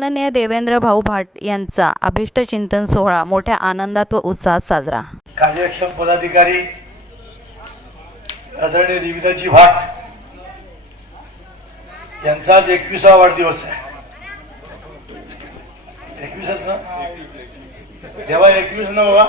माननीय देवेंद्र भाऊ भाट यांचा अभिष्टचिंतन सोहळा मोठ्या आनंदात व उत्साहात साजरा. कार्यक्षम पदाधिकारी आदरणीय निविदाजी भाट यांचा आज एकविसावा वाढदिवस आहे. एकवीसच ना? तेव्हा एकवीस ना बाबा?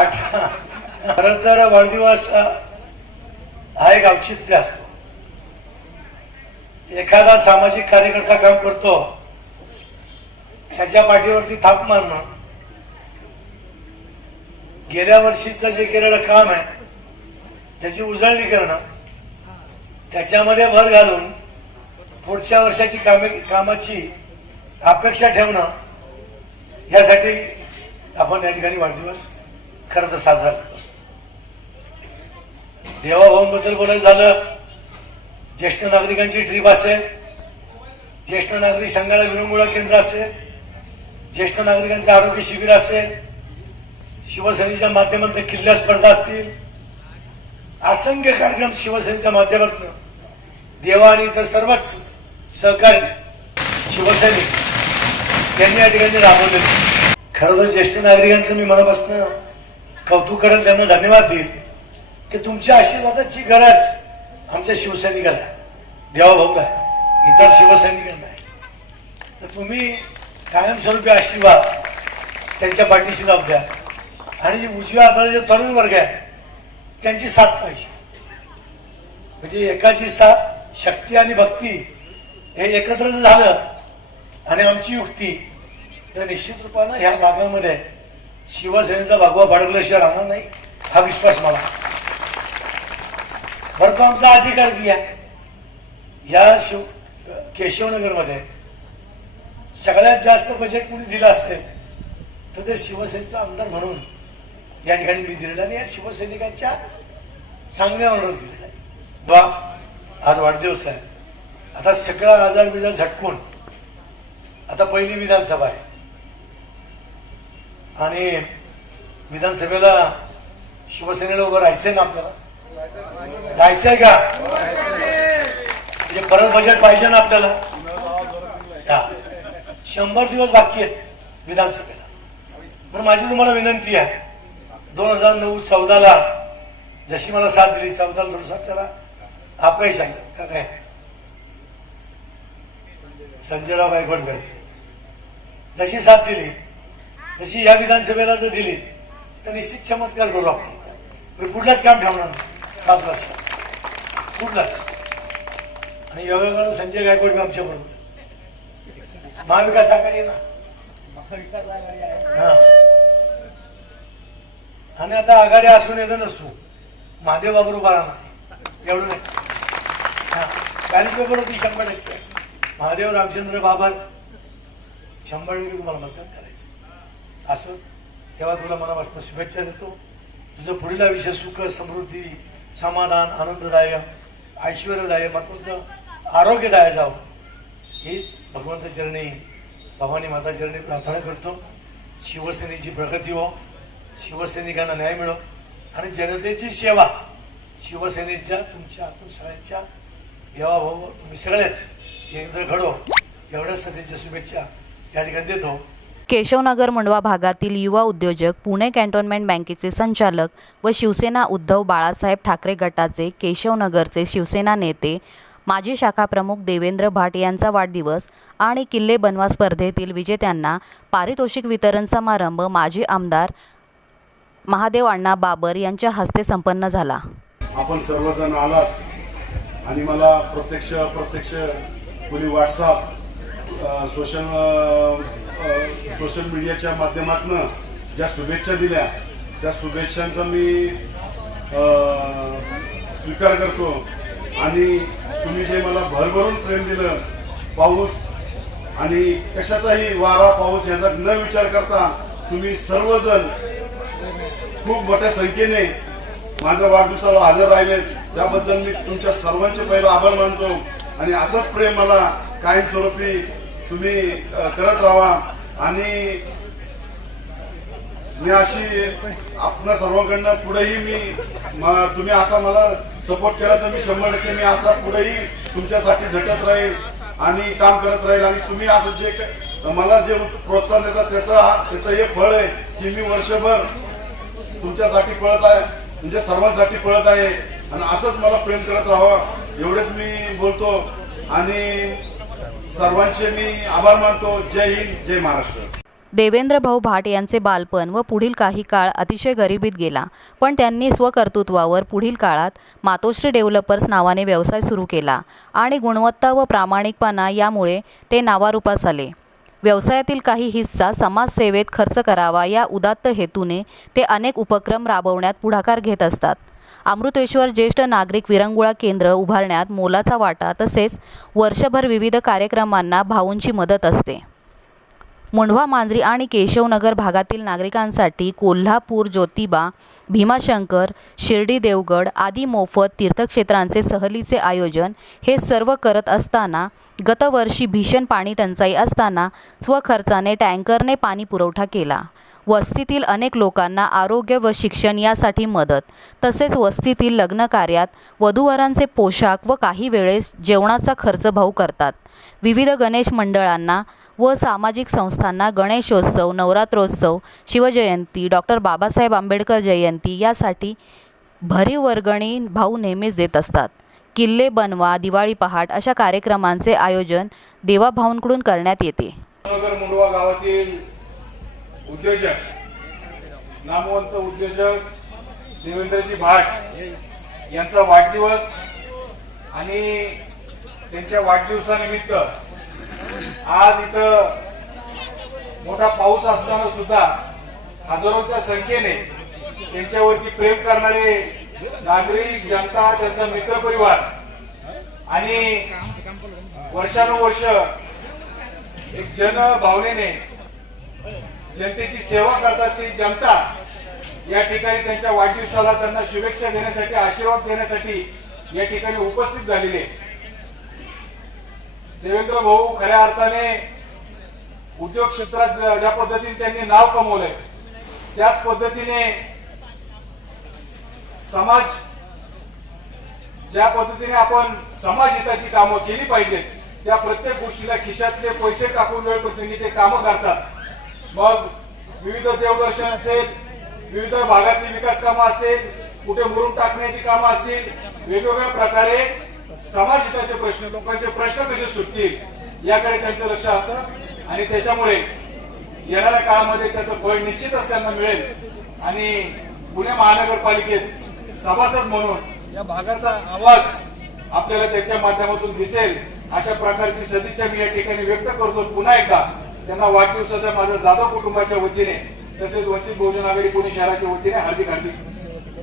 अठरा खरं तर वाढदिवस हा एक औचित्य असतो. एखादा सामाजिक कार्यकर्ता काम करतो त्याच्या पाठीवरती थाप मारणं. गेल्या वर्षीचं जे केलेलं काम आहे त्याची उजळणी करणं. त्याच्यामध्ये भर घालून पुढच्या वर्षाची कामे कामाची अपेक्षा ठेवणं. यासाठी आपण या ठिकाणी वाढदिवस खरं तर साजरा करत असतो. देवाभाऊंबद्दल बोलायचं झालं ज्येष्ठ नागरिकांची ट्रीप असेल ज्येष्ठ नागरिक संघाला विरंगुळा केंद्र असेल ज्येष्ठ नागरिकांचं आरोग्य शिबिर असेल शिवसेनेच्या माध्यमातून किल्ल्या स्पर्धा असतील असंख्य कार्यक्रम शिवसेनेच्या माध्यमातून. देवा आणि इतर सर्वच सहकारी शिवसैनिक त्यांनी या ठिकाणी राबवले. खरं तर ज्येष्ठ नागरिकांचं मी मनापासून कौतुक करेल त्यांना धन्यवाद देईल. की तुमच्या आशीर्वादाची गरज आमच्या शिवसैनिकाला आहे देवाभाऊला आहे इतर शिवसैनिकांना. आहे तर तुम्ही कायमस्वरूपी आशीर्वाद त्यांच्या पाठीशी लाभ द्या. आणि जी उजव्या हाताला जे तरुण वर्ग आहे त्यांची साथ पाहिजे. म्हणजे एकाची साथ शक्ती आणि भक्ती हे एकत्र झालं आणि आमची युक्ती तर निश्चित रूपानं ह्या भागामध्ये शिवसेनेचा भगवा बाळगल्याशिवाय राहणार नाही हा विश्वास मला आहे. बरं तो आमचा अधिकार बी आहे या शिव केशवनगरमध्ये. सगळ्यात जास्त बजेट कुणी दिलं असेल तर ते शिवसेनेचा आमदार म्हणून या ठिकाणी मी दिलेला आणि या शिवसैनिकांच्या सांगण्यावर दिलेला आहे. बा आज वाढदिवस आहे. आता सगळा आजार बिजार झटकून आता पहिली विधानसभा आहे. आणि विधानसभेला शिवसेनेला उभं राहायचंय ना आपल्याला? राहायचंय का? म्हणजे परत बजेट पाहिजे ना आपल्याला? शंभर दिवस बाकी आहेत विधानसभेला. म्हणून माझी तुम्हाला विनंती आहे दोन हजार नऊ चौदाला जशी मला साथ दिली चौदाला थोडसा त्याला आपलाही सांगितलं का काय? संजयराव गायकवाड जशी साथ दिली जशी या विधानसभेला जर दिली तर निश्चित चमत्कार करू आपण. मी कुठलाच काम ठेवणार नाही. पाच वर्ष कुठलंच. आणि योगाकडून संजय गायकवाड बी आमच्या बरोबर महाविकास आघाडी आहे ना. हा. आणि आता आघाडी असून येतं नसू. महादेव बाबर राहणार. एवढं नाही. हा. पेपर होती शंभर टक्के. महादेव रामचंद्र बाबर. शंभर टक्के तुम्हाला मतदान करायचं. असं. तेव्हा तुला मनापासून शुभेच्छा देतो. तुझं पुढील आयुष्य सुख समृद्धी समाधान आनंददायक. ऐश्वर्यदायक महत्वाचं आरोग्यदाय जावं. हीच भगवंत चरणी भवानी माता चरणी प्रार्थना करतो. शिवसेनेची प्रगती हो. शिवसैनिकांना न्याय मिळो. आणि जनतेची सेवा. शिवसेनेच्या तुमच्या तुम सगळ्यांच्या देवा भाऊ तुम्ही सगळेच एकत्र घडो. एवढ्याच सध्याच्या शुभेच्छा या ठिकाणी देतो. केशवनगर मंडवा भागातील युवा उद्योजक पुणे कॅन्टोन्मेंट बँकेचे संचालक व शिवसेना उद्धव बाळासाहेब ठाकरे गटाचे केशवनगरचे शिवसेना नेते माजी शाखा प्रमुख देवेंद्र भाट यांचा वाढदिवस आणि किल्ले बनवा स्पर्धेतील विजेत्यांना पारितोषिक वितरण समारंभ माजी आमदार महादेव अण्णा बाबर यांच्या हस्ते संपन्न झाला. आपण सर्वजण आलात आणि मला प्रत्यक्ष प्रत्यक्ष कोणी व्हॉट्सअप सोशल सोशल मीडियाच्या माध्यमातून ज्या शुभेच्छा दिल्या त्या शुभेच्छांचा मी स्वीकार करतो. आणि तुम्ही जे मला भरभरून प्रेम दिलं पाऊस आणि कशाचाही वारा पाऊस याचा न विचार करता तुम्ही सर्वजण खूप मोठ्या संख्येने माझ्या वाढदिवसाला हजर राहिलेत. त्याबद्दल मी तुमच्या सर्वांचे पहिला आभार मानतो. आणि असंच प्रेम मला कायमस्वरूपी तुम्ही करत राहा. आणि मी अशी आपणा सर्वांकडनं पुढेही मी तुम्ही असा मला सपोर्ट केला तर मी शंभर टक्के मी असा पुढेही तुमच्यासाठी झटत राहील आणि काम करत राहील. आणि तुम्ही असं जे मला जे प्रोत्साहन देतात त्याचा त्याचं हे फळ आहे की मी वर्षभर तुमच्यासाठी पळत आहे म्हणजे सर्वांसाठी पळत आहे. आणि असंच मला प्रेम करत राहावं एवढेच मी बोलतो. आणि सर्वांचे मी आभार मानतो. जय हिंद जय महाराष्ट्र. देवेंद्र भाऊ भाट यांचे बालपण व पुढील काही काळ अतिशय गरिबीत गेला. पण त्यांनी स्वकर्तृत्वावर पुढील काळात मातोश्री डेव्हलपर्स नावाने व्यवसाय सुरू केला आणि गुणवत्ता व प्रामाणिकपणा यामुळे ते नावारूपास आले. व्यवसायातील काही हिस्सा समाजसेवेत खर्च करावा या उदात्त हेतूने ते अनेक उपक्रम राबवण्यात पुढाकार घेत असतात. अमृतेश्वर ज्येष्ठ नागरिक विरंगुळा केंद्र उभारण्यात मोलाचा वाटा तसेच वर्षभर विविध कार्यक्रमांना भाऊंची मदत असते. मुंढवा मांजरी आणि केशवनगर भागातील नागरिकांसाठी कोल्हापूर ज्योतिबा भीमाशंकर शिर्डी देवगड आदी मोफत तीर्थक्षेत्रांचे सहलीचे आयोजन हे सर्व करत असताना गतवर्षी भीषण पाणी टंचाई असताना स्वखर्चाने टँकरने पाणी पुरवठा केला. वस्तीतील अनेक लोकांना आरोग्य व शिक्षण यासाठी मदत. तसेच वस्तीतील लग्न कार्यात वधूवरांचे पोशाख व काही वेळेस जेवणाचा खर्च भाऊ करतात. विविध गणेश मंडळांना व सामाजिक संस्थांना गणेशोत्सव नवरात्रोत्सव शिवजयंती डॉक्टर बाबासाहेब आंबेडकर जयंती यासाठी भरीव वर्गणी भाऊ नेहमीच देत असतात. किल्ले बनवा दिवाळी पहाट अशा कार्यक्रमांचे आयोजन देवाभाऊंकडून करण्यात येते. नगर मुंडवा गावातील उद्योजक नामवंत उद्योजक देवेंद्रजी भाट यांचा वाढदिवस आणि त्यांच्या वाढदिवसानिमित्त आज इथं मोठा पाऊस असताना सुद्धा हजारोच्या संख्येने त्यांच्यावरती प्रेम करणारे नागरिक जनता त्यांचा मित्रपरिवार आणि वर्षानुवर्ष एक जन भावनेने जनतेची सेवा करतात ती जनता या ठिकाणी त्यांच्या वाढदिवसाला त्यांना शुभेच्छा देण्यासाठी आशीर्वाद देण्यासाठी या ठिकाणी उपस्थित झालेले देवेंद्र भाऊ खऱ्या अर्थाने उद्योग क्षेत्रात ज्या पद्धतीने त्यांनी नाव कमवलंय त्याच पद्धतीने समाज ज्या पद्धतीने आपण समाज हिताची कामं केली पाहिजेत त्या प्रत्येक गोष्टीला खिशातले पैसे टाकून वेळ प्रसंगी ते कामं करतात. मग विविध देवदर्शन असेल विविध भागातली विकास कामं असेल कुठे मुरुम टाकण्याची कामं असतील वेगवेगळ्या प्रकारे समाज हिताचे प्रश्न लोकांचे प्रश्न कसे सुटतील याकडे त्यांचं लक्ष असतं आणि त्याच्यामुळे येणाऱ्या काळामध्ये त्याचं फळ निश्चितच त्यांना मिळेल. आणि पुणे महानगरपालिकेत सभासद म्हणून या भागाचा आवाज आपल्याला त्याच्या माध्यमातून दिसेल अशा प्रकारची सदिच्छा मी या ठिकाणी व्यक्त करतो पुन्हा एकदा. त्यांना वाढदिवसाच्या माझ्या जाधव कुटुंबाच्या वतीने तसेच वंचित बहुजन आघाडी पुणे शहराच्या वतीने हार्दिक हार्दिक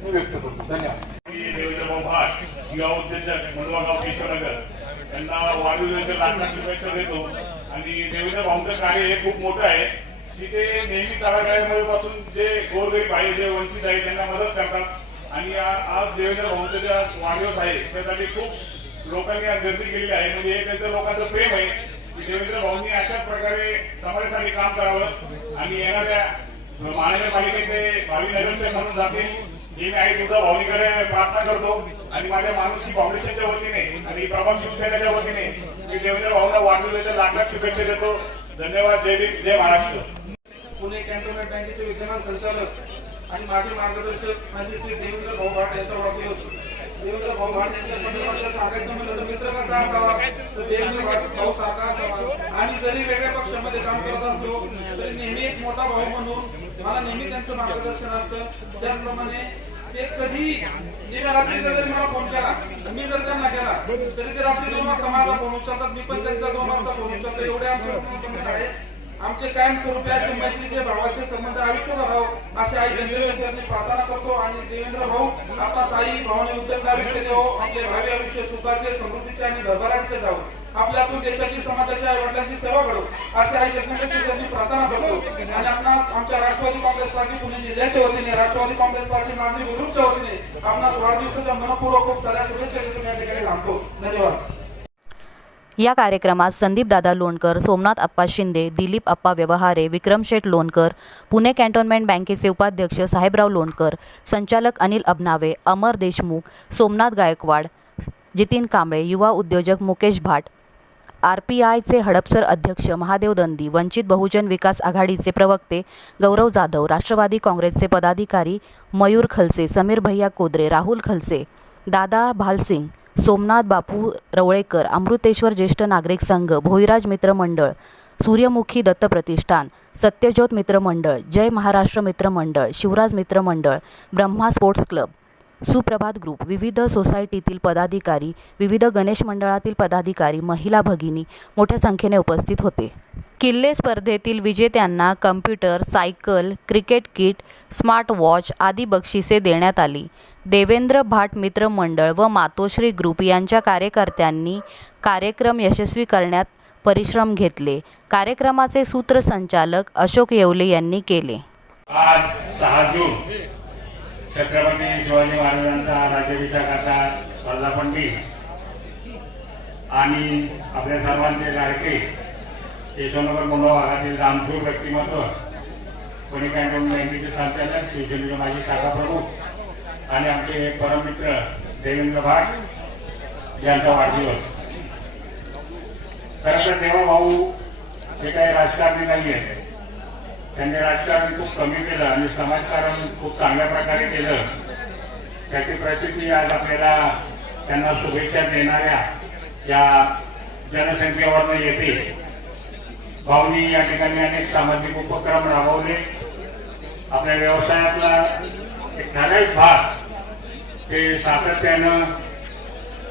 मी व्यक्त करतो. धन्यवाद. त्यांना देवेंद्र भाऊ वाढदिवसाच्या शुभेच्छा देतो आणि देवेंद्र भाऊंचं कार्य हे खूप मोठं आहे की ते नेहमी तळागाळ्यामध्ये पासून जे गोरगरीब आहे जे वंचित आहे त्यांना मदत करतात आणि आज देवेंद्र भाऊंचा ज्या वाढदिवस आहे त्यासाठी खूप लोकांनी आज गर्दी केलेली आहे. म्हणजे हे त्यांचं लोकांचं प्रेम आहे. देवेंद्र भाऊंनी अशाच प्रकारे समाजासाठी काम करावं आणि येणाऱ्या महानगरपालिकेचे भावी नगरसेवक म्हणून जातील जे मी आई तुझा भावनिकडे प्रार्थना करतो आणि माझ्या माणुसकी फाउंडेशनच्या वतीने आणि प्रभाव शिवसेनेच्या वतीने मी देवेंद्र भाऊंना वाढदिवसाच्या लाख लाख शुभेच्छा देतो. धन्यवाद. जय भीम. जय महाराष्ट्र. पुणे कॅन्टोन्मेंट बँकेचे विद्यमान संचालक आणि माजी मार्गदर्शक माझे श्री देवेंद्र भाऊ भाट यांचा वाढदिवस. देवेंद्र भाऊ भाट यांच्या संदर्भात सांगायचं म्हणलं तर मित्र कसा असावा तर देवेंद्र भाऊ सारखा असावा आणि जरी वेगळ्या पक्षामध्ये काम करत असलो तरी नेहमी एक मोठा भाऊ म्हणून मला नेहमी त्यांचं मार्गदर्शन असतं. त्याचप्रमाणे ते कधी जे रात्री जरी मला फोन केला मी जर त्यांना केला तरी ते रात्री दोन वाजता माझा फोन उचलतात. मी पण त्यांचा दोन वाजता फोन उचलतो. एवढे आमचे आहे आमचे कायमस्वरूपी असे मैत्रीचे भावाचे संबंध आयुष्यभर राहो असे आई चंद्रशेखरनी प्रार्थना करतो. आणि देवेंद्र भाऊ आता साई भावाने उत्तम आयुष्य देवो आपले भावी आयुष्य सुखाचे समृद्धीचे आणि भरभराटीचे जाऊ आपल्यातून देशाची समाजाच्या आई वडिलांची सेवा घडो अशी आई जगन्नाथांनी प्रार्थना करतो. आणि आपणास आमच्या राष्ट्रवादी काँग्रेस पार्टी पुणे जिल्ह्याच्या वतीने राष्ट्रवादी काँग्रेस पार्टी मागणी ग्रुपच्या वतीने आपणास वाढदिवसाच्या मनपूर्वक खूप साऱ्या शुभेच्छा देतो. या ठिकाणी थांबतो. धन्यवाद. या कार्यक्रमात संदीप दादा लोणकर सोमनाथ अप्पा शिंदे दिलीप अप्पा व्यवहारे विक्रम शेठ लोणकर पुणे कॅन्टोन्मेंट बँकेचे उपाध्यक्ष साहेबराव लोणकर संचालक अनिल अबनावे अमर देशमुख सोमनाथ गायकवाड जितीन कांबळे युवा उद्योजक मुकेश भाट आर पी आयचे हडपसर अध्यक्ष महादेव दंदी वंचित बहुजन विकास आघाडीचे प्रवक्ते गौरव जाधव राष्ट्रवादी काँग्रेसचे पदाधिकारी मयूर खलसे समीर भैया कोदरे राहुल खलसे दादा भालसिंग सोमनाथ बापू रवळेकर अमृतेश्वर ज्येष्ठ नागरिक संघ भोईराज मित्र मंडळ सूर्यमुखी दत्त प्रतिष्ठान सत्यज्योत मित्र मंडळ जय महाराष्ट्र मित्र मंडळ शिवराज मित्र मंडळ Brahma sports club Suprabhat group विविध सोसायटीतील पदाधिकारी विविध गणेश मंडळातील पदाधिकारी महिला भगिनी मोठ्या संख्येने उपस्थित होते. किल्ले स्पर्धेतील विजेत्यांना computer cycle cricket kit smart watch आदी बक्षिसे देण्यात आली. देवेंद्र भाट मित्र मंडळ व मातोश्री ग्रुप यांच्या कार्यकर्त्यांनी कार्यक्रम यशस्वी करण्यात परिश्रम घेतले. कार्यक्रमाचे सूत्रसंचालक अशोक येवले यांनी केले. आज सहा जून छत्रपती शिवाजी महाराजांचा राज्याभिषेकाचा वर्धापन दिन आणि आपल्या सर्वांचे लाडके केशवनगर मुंडा भागातील रामसूर व्यक्तिमत्व कोणी कॅन्टोन बँकेचे संचालक शिवसेनेचे माजी शाखा प्रमुख आणि आमचे परममित्र देवेंद्र भाट यांचा वाढदिवस. खरं तर तेव्हा भाऊ हे काही राजकारणी नाही आहेत त्यांनी राजकारण खूप कमी केलं आणि समाजकारण खूप चांगल्या प्रकारे केलं. त्याची प्रसिद्धी आज आपल्याला त्यांना शुभेच्छा देणाऱ्या या जनसंख्येवरनं येते. भाऊनी या ठिकाणी अनेक सामाजिक उपक्रम राबवले. आपल्या व्यवसायातला एक ठराविक भाग ते सातत्यानं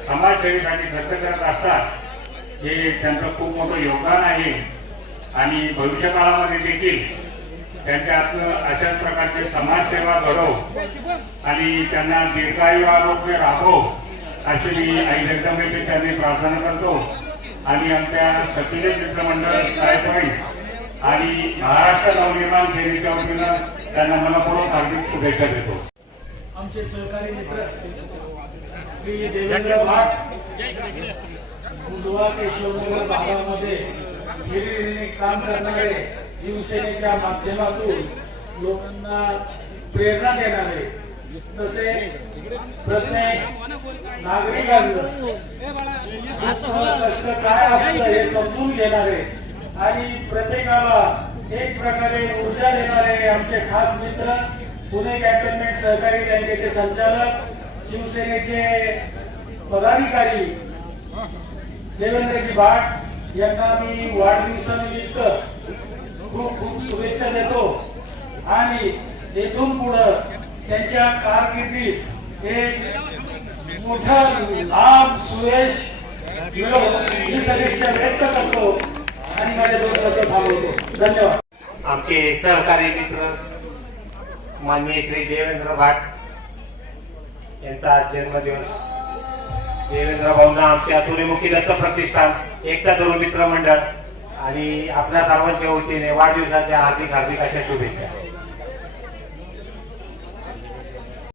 समाजसेवेसाठी खर्च करत असतात हे त्यांचं खूप मोठं योगदान आहे. आणि भविष्यकाळामध्ये देखील त्यांच्यातनं अशाच प्रकारची समाजसेवा घडव आणि त्यांना दीर्घायू आरोग्य राहो अशी मी आई जगदंबेची त्यांनी प्रार्थना करतो. आणि आमच्या सचिन चित्रमंडळ कार्यक्रम आणि महाराष्ट्र नवनिर्माण सेनेच्या वतीनं त्यांना मनपूर्वक हार्दिक शुभेच्छा देतो. आमचे सहकारी मित्र श्री देवेंद्र भाट मुंडवा केशवनगर भागामध्ये हिरिरीने काम करणारे शिवसेनेच्या माध्यमातून लोकांना प्रेरणा देणारे तसेच प्रत्येक नागरिकांना कष्ट काय असतं हे समजून घेणारे आणि प्रत्येकाला एक प्रकारे ऊर्जा देणारे आमचे खास मित्र पुणे कॅन्टोन्मेंट सहकारी बँकेचे संचालक शिवसेनेचे पदाधिकारी देवेंद्रजी भाट यांना मी वाढदिवसानिमित्त खूप खूप शुभेच्छा देतो. आणि येथून पुढं त्यांच्या कारकिर्दीस एक मोठं लाभ सुयश ही सदिच्छा व्यक्त करतो. आणि माझे दोन शब्द थांबवतो धन्यवाद. आमचे सहकारी मित्र माननीय श्री देवेंद्र भाट यांचा आज जन्मदिवस. देवेंद्र भाऊंना आमच्या सूर्यमुखी दत्त प्रतिष्ठान एकता तरुण मित्र मंडळ आणि आपल्या सर्वांच्या वतीने वाढदिवसाच्या हार्दिक हार्दिक अशा शुभेच्छा.